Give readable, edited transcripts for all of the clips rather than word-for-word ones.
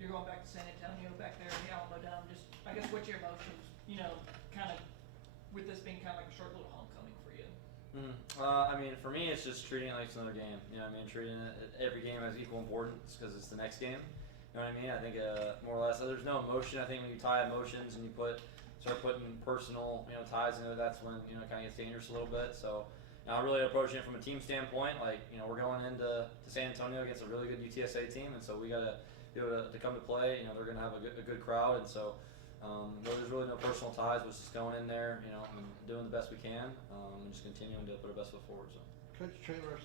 you're going back to San Antonio, back there in the Alamo Dome. Just, I guess, what's your emotions, kind of with this being kind of like a short little homecoming for you? I mean, for me, it's just treating it like it's another game. You know what I mean? Treating it, every game has equal importance because it's the next game. You know what I mean? I think more or less, there's no emotion. I think when you tie emotions and you start putting personal, ties into it, that's when it kind of gets dangerous a little bit. So, I'm really approaching it from a team standpoint. Like, we're going into San Antonio against a really good UTSA team, and so we got to be able to come to play. They're going to have a good crowd, and so there's really no personal ties. We're just going in there, and doing the best we can, and just continuing to put our best foot forward. So. Coach Traylor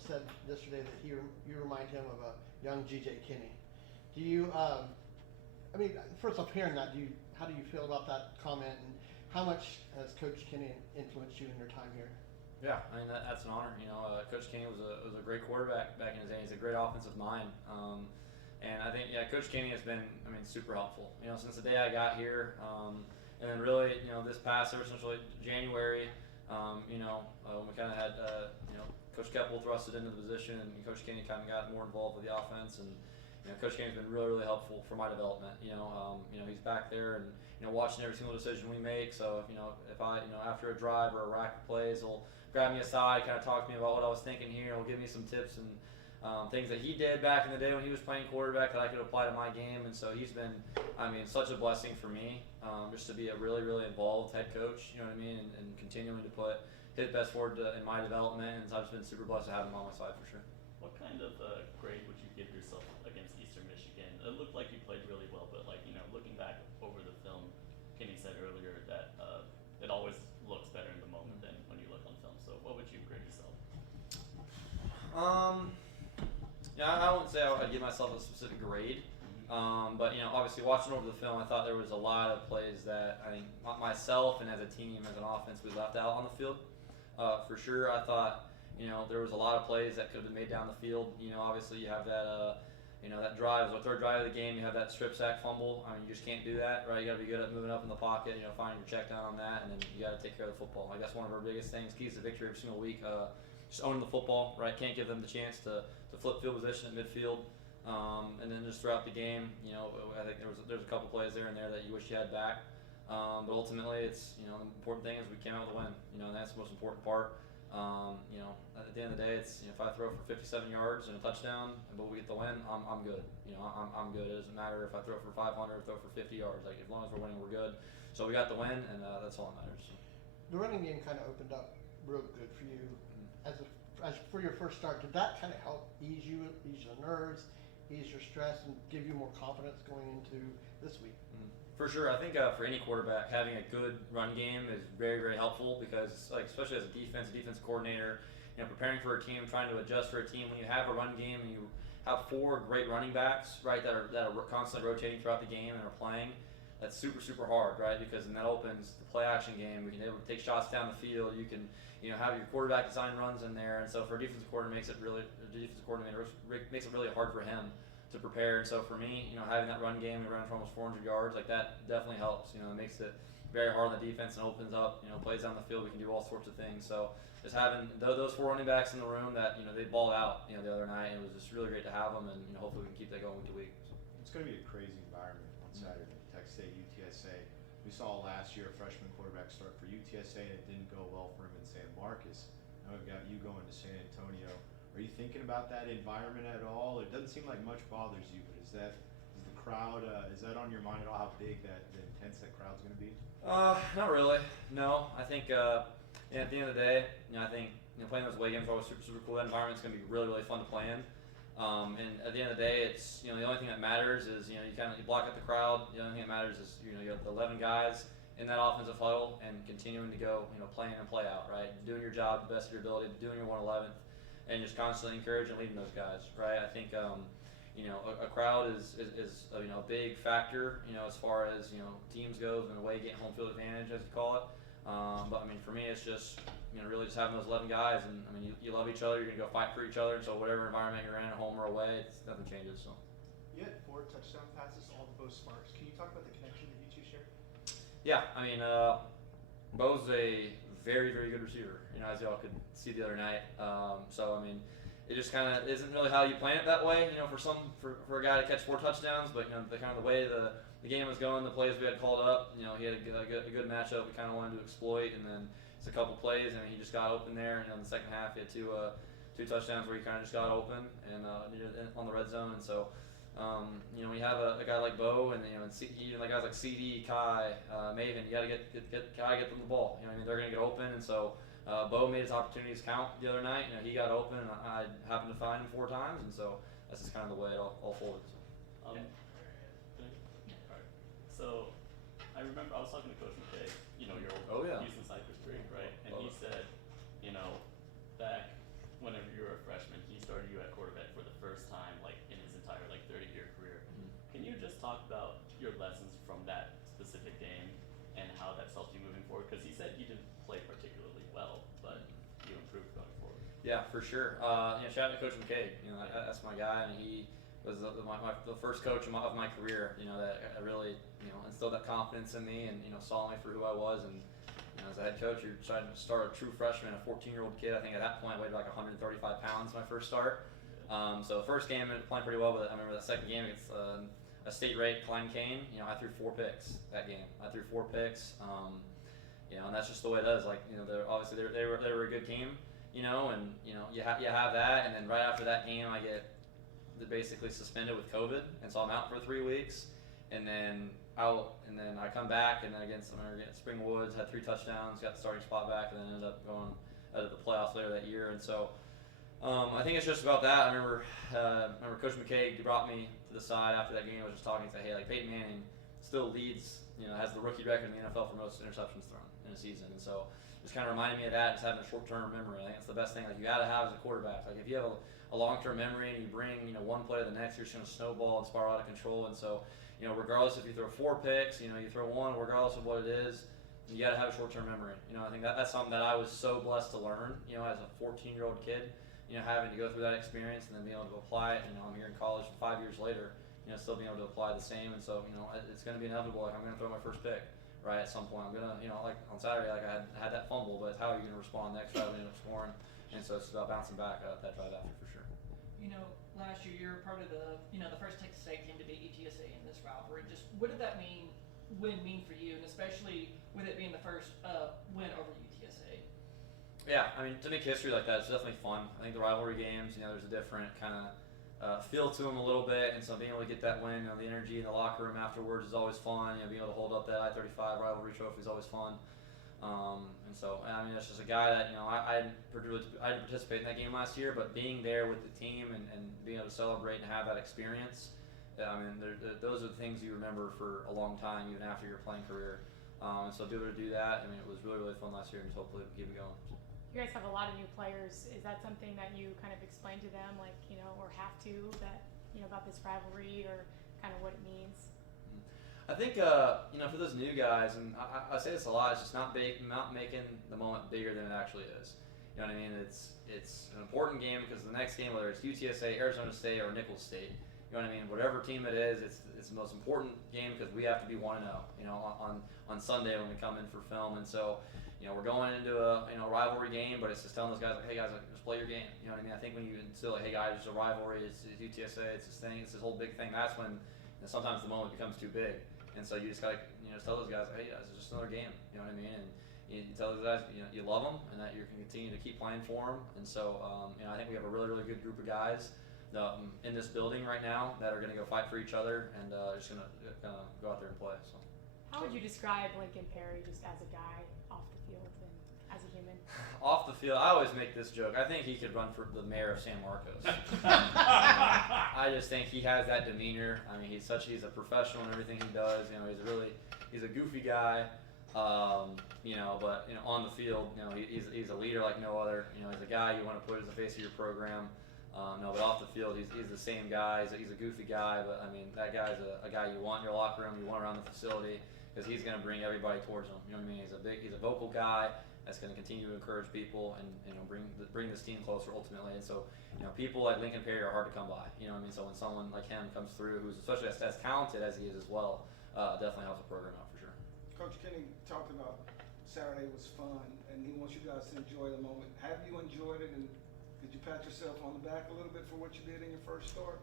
said yesterday that you remind him of a young G.J. Kinney. Do you? First off, hearing that, how do you feel about that comment, and how much has Coach Kinney influenced you in your time here? Yeah, I mean that's an honor. Coach Kinney was a great quarterback back in his day. He's a great offensive mind, and I think Coach Kinney has been super helpful. Since the day I got here, and then really this past ever since really January, when we kind of had Coach Keppel thrusted into the position, and Coach Kinney kind of got more involved with the offense, and Coach Kinney's been really, really helpful for my development. He's back there and watching every single decision we make. So if I after a drive or a rack of plays, he'll grab me aside, kind of talk to me about what I was thinking here. He'll give me some tips and things that he did back in the day when he was playing quarterback that I could apply to my game. And so he's been, such a blessing for me, just to be a really, really involved head coach. You know what I mean, and continuing to put his best forward in my development. And so I've just been super blessed to have him on my side for sure. What kind of grade would you give yourself against Eastern Michigan? It looked like you played really well, but looking back over the film, Kenny said earlier that it always looks better in the moment than when you look on film. So what would you grade yourself? I wouldn't say I'd give myself a specific grade, but obviously watching over the film, I thought there was a lot of plays that I think myself and as a team, as an offense, we left out on the field. For sure, I thought. There was a lot of plays that could have been made down the field. Obviously you have that, that drive, the third drive of the game, you have that strip sack fumble. You just can't do that, right? You got to be good at moving up in the pocket, finding your check down on that, and then you got to take care of the football. Like that's one of our biggest things, keys to victory every single week. Just owning the football, right? Can't give them the chance to flip field position at midfield, and then just throughout the game, I think there's a couple plays there and there that you wish you had back. But ultimately, it's the important thing is we came out with a win. And that's the most important part. At the end of the day, it's if I throw for 57 yards and a touchdown, but we get the win, I'm good. I'm good. It doesn't matter if I throw for 500 or throw for 50 yards. Like as long as we're winning, we're good. So we got the win, and that's all that matters. So. The running game kind of opened up real good for you as for your first start. Did that kind of help ease your nerves, ease your stress, and give you more confidence going into this week? For sure, I think for any quarterback, having a good run game is very, very helpful because, especially as a defense coordinator, preparing for a team, trying to adjust for a team. When you have a run game and you have 4 great running backs, right, that are constantly rotating throughout the game and are playing, that's super, super hard, right? Because then that opens the play action game. We can be able to take shots down the field. You can, have your quarterback design runs in there, and so for a defensive coordinator, makes it really hard for him to prepare. And so for me, having that run game, we ran for almost 400 yards, like that definitely helps. It makes it very hard on the defense and opens up, plays down the field. We can do all sorts of things. So just having those 4 running backs in the room that, they balled out, the other night, it was just really great to have them, and hopefully we can keep that going week to week. So. It's going to be a crazy environment on Saturday. Texas State, UTSA. We saw last year a freshman quarterback start for UTSA, and it didn't go well for him in San Marcos. Now we've got you going to San Antonio. Are you thinking about that environment at all? It doesn't seem like much bothers you, but is the crowd, is that on your mind at all, how big the intense that crowd's going to be? Not really. No, I think at the end of the day, I think playing those away games are always super, super cool. That environment's going to be really, really fun to play in. And at the end of the day, it's the only thing that matters is you block out the crowd. The only thing that matters is you have the 11 guys in that offensive huddle and continuing to go play in and play out, right? Doing your job to the best of your ability, doing your 111th, and just constantly encouraging and leading those guys, right? I think a crowd is a big factor as far as teams goes and away getting home field advantage as you call it. But for me, it's just really just having those 11 guys, and you love each other. You're gonna go fight for each other, and so whatever environment you're in, at home or away, nothing changes. So. You had 4 touchdown passes, all to Bo Sparks. Can you talk about the connection that you two share? Yeah, Bo's a very, very good receiver. As y'all could see the other night. So it just kind of isn't really how you plan it that way. For a guy to catch 4 touchdowns, but the kind of the way the game was going, the plays we had called up, he had a good matchup we kind of wanted to exploit, and then it's a couple plays, and he just got open there. In the second half, he had two touchdowns where he kind of just got open and on the red zone, and so. When you have a guy like Bo and even like guys like CD, Kai, Maven, you got to get them the ball. They're going to get open, and so Bo made his opportunities count the other night. He got open, and I happened to find him 4 times, and so that's just kind of the way it all folded. Alright. So I remember I was talking to Coach McKay, your Oh, yeah. Houston Cypress Creek, right? And he said, back whenever you were a freshman, he started you at quarterback for the first time, like in his entire 30-year career. Mhm. Can you just talk about your lessons from that specific game and how that's helped you moving forward? Because he said you didn't play particularly well, but you improved going forward. Yeah, for sure. Shout out to Coach McCabe. That's my guy, and he was the first coach of my career. That really instilled that confidence in me, and saw me for who I was. And as a head coach, you're trying to start a true freshman, a 14-year-old kid. I think at that point I weighed like 135 pounds my first start. So the first game I ended up playing pretty well, but I remember that second game against a state-ranked Klein Kane. I threw 4 picks that game. And that's just the way it is. They're obviously they were a good team. You have that, and then right after that game, I get basically suspended with COVID, and so I'm out for 3 weeks, and then I come back, and then against Spring Woods, had 3 touchdowns, got the starting spot back, and then ended up going out of the playoffs later that year, and so. I think it's just about that. I remember Coach McKay brought me to the side after that game. I was just talking and said, hey, Peyton Manning still leads, has the rookie record in the NFL for most interceptions thrown in a season. And so just kind of reminded me of that, just having a short-term memory. I think that's the best thing you got to have as a quarterback. If you have a long-term memory and you bring one play to the next, you're just going to snowball and spiral out of control. And so, regardless if you throw 4 picks, you throw 1, regardless of what it is, you got to have a short-term memory. I think that's something that I was so blessed to learn, as a 14-year-old kid. Having to go through that experience and then being able to apply it. I'm here in college 5 years later, still being able to apply the same. And so, it's going to be inevitable. I'm going to throw my first pick, right, at some point. I'm going to, like on Saturday, I had that fumble, but how are you going to respond next drive and end up scoring? And so it's about bouncing back that drive after for sure. Last year you're part of the first Texas State team to beat UTSA in this rivalry. Just what did that mean for you, and especially with it being the first win over UTSA? Yeah, to make history like that, it's definitely fun. I think the rivalry games, there's a different kind of feel to them a little bit, and so being able to get that win, the energy in the locker room afterwards is always fun. Being able to hold up that I-35 rivalry trophy is always fun. And so, that's just a guy that, I didn't participate in that game last year, but being there with the team and being able to celebrate and have that experience, those are the things you remember for a long time, even after your playing career. And so to be able to do that, it was really, really fun last year, and hopefully we'll keep it going. You guys have a lot of new players. Is that something that you kind of explain to them, or have to, that, about this rivalry or kind of what it means? I think, for those new guys, and I say this a lot, it's just not making the moment bigger than it actually is. You know what I mean? It's an important game because the next game, whether it's UTSA, Arizona State, or Nicholls State, you know what I mean? Whatever team it is, it's the most important game because we have to be 1-0, on Sunday when we come in for film. And so, we're going into a rivalry game, but it's just telling those guys, hey guys, just play your game. You know what I mean? I think when you instill hey guys, it's a rivalry, it's UTSA, it's this thing, it's this whole big thing, that's when sometimes the moment becomes too big. And so you just gotta just tell those guys, hey guys, it's just another game. You know what I mean? And you tell those guys you love them and that you're gonna continue to keep playing for them. And so I think we have a really, really good group of guys in this building right now that are gonna go fight for each other and just gonna go out there and play. So. How would you describe Lincoln Perry just as a guy off the field and as a human? Off the field, I always make this joke. I think he could run for the mayor of San Marcos. I just think he has that demeanor. He's a professional in everything he does. He's a goofy guy. But on the field, he's a leader like no other. He's a guy you want to put as the face of your program. But off the field, he's the same guy. He's a goofy guy, but that guy's a guy you want in your locker room, you want around the facility, because he's going to bring everybody towards him. You know what I mean? He's a vocal guy that's going to continue to encourage people and bring this team closer ultimately. And so, people like Lincoln Perry are hard to come by. You know what I mean? So when someone like him comes through, who's especially as talented as he is as well, definitely helps the program out for sure. Coach Kenny talked about Saturday was fun, and he wants you guys to enjoy the moment. Have you enjoyed it, and Did you pat yourself on the back a little bit for what you did in your first start?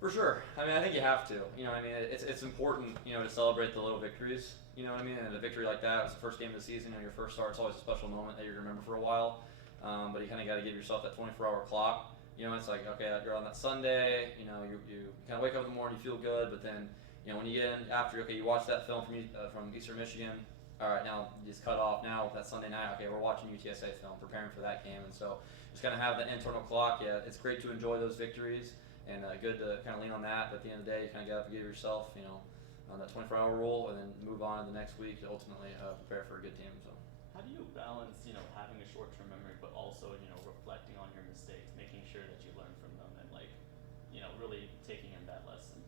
For sure. I mean, I think you have to. You know, I mean, it's important, you know, to celebrate the little victories. You know what I mean? And a victory like that, it's the first game of the season, you know, your first start, it's always a special moment that you remember for a while. But you kind of got to give yourself that 24-hour clock. You know, it's like, okay, you're on that Sunday, you know, you kind of wake up in the morning, you feel good, but then, you know, when you get in after, okay, you watch that film from Eastern Michigan. All right, now you just cut off. Now that Sunday night, okay, we're watching UTSA film, preparing for that game, and so just kind of have the internal clock. Yeah, it's great to enjoy those victories, and good to kind of lean on that. But at the end of the day, you kind of got to give yourself, you know, that 24-hour rule, and then move on to the next week to ultimately prepare for a good team. So. How do you balance, you know, having a short-term memory, but also, you know, reflecting on your mistakes, making sure that you learn from them, and like, you know, really taking in that lesson?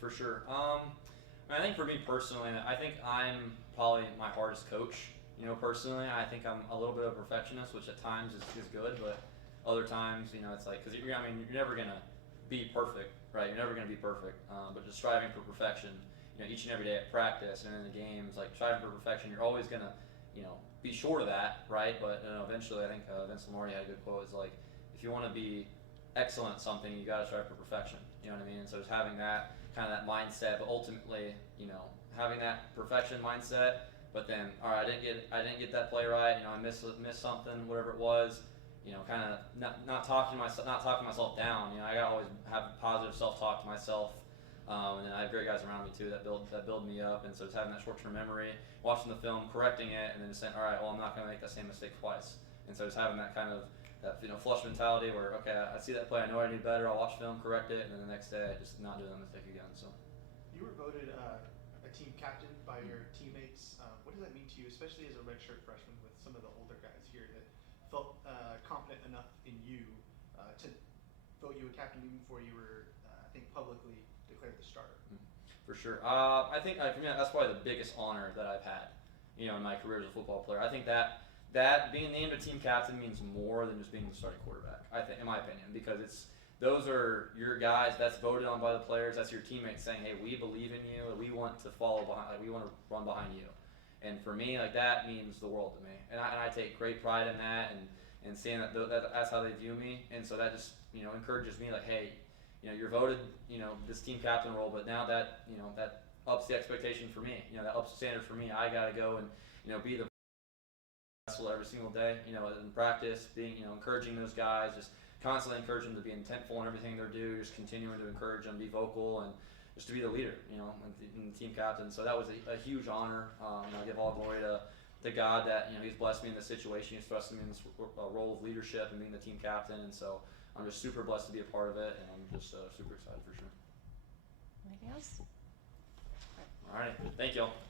For sure. I think for me personally, I think I'm probably my hardest coach. You know, personally, I think I'm a little bit of a perfectionist, which at times is good, but other times, you know, it's like, because I mean, you're never gonna be perfect, right? You're never gonna be perfect, but just striving for perfection, you know, each and every day at practice and in the games, like striving for perfection, you're always gonna, you know, be short of that, right? But you know, eventually, I think Vince Lombardi had a good quote. It's like, if you want to be excellent at something, you got to strive for perfection. You know what I mean? And so just having that kind of that mindset, but ultimately, you know, having that perfection mindset. But then, all right, I didn't get that play right. You know, I missed something, whatever it was. You know, kind of not talking myself down. You know, I gotta always have positive self-talk to myself. And then I have great guys around me too that build me up, and so just having that short-term memory, watching the film, correcting it, and then just saying, all right, well, I'm not going to make that same mistake twice. And so just having that kind of that, you know, flush mentality where, okay, I see that play, I know I do better, I'll watch film, correct it, and then the next day I just not do that mistake again. So You were voted a team captain by your teammates. What does that mean to you, especially as a redshirt freshman with some of the older guys here that felt confident enough in you to vote you a captain even before you were, I think, publicly declared the starter? For sure. I think for me that's probably the biggest honor that I've had, you know, in my career as a football player. I think that being named a team captain means more than just being the starting quarterback. I think, in my opinion, because those are your guys. That's voted on by the players. That's your teammates saying, "Hey, we believe in you. We want to follow behind. Like, we want to run behind you." And for me, like that means the world to me. And I take great pride in that, and seeing that that's how they view me. And so that just, you know, encourages me. Like, hey, you know, you're voted, you know, this team captain role, but now that, you know, that ups the expectation for me. You know, that ups the standard for me. I got to go and, you know, be the vessel every single day, you know, in practice, being, you know, encouraging those guys, just constantly encouraging them to be intentful in everything they do, just continuing to encourage them, be vocal, and just to be the leader, you know, and the team captain. So that was a huge honor. You know, I give all glory to God that, you know, He's blessed me in this situation. He's thrust me in this role of leadership and being the team captain, and so I'm just super blessed to be a part of it, and I'm just super excited for sure. Anything else? All right, thank y'all.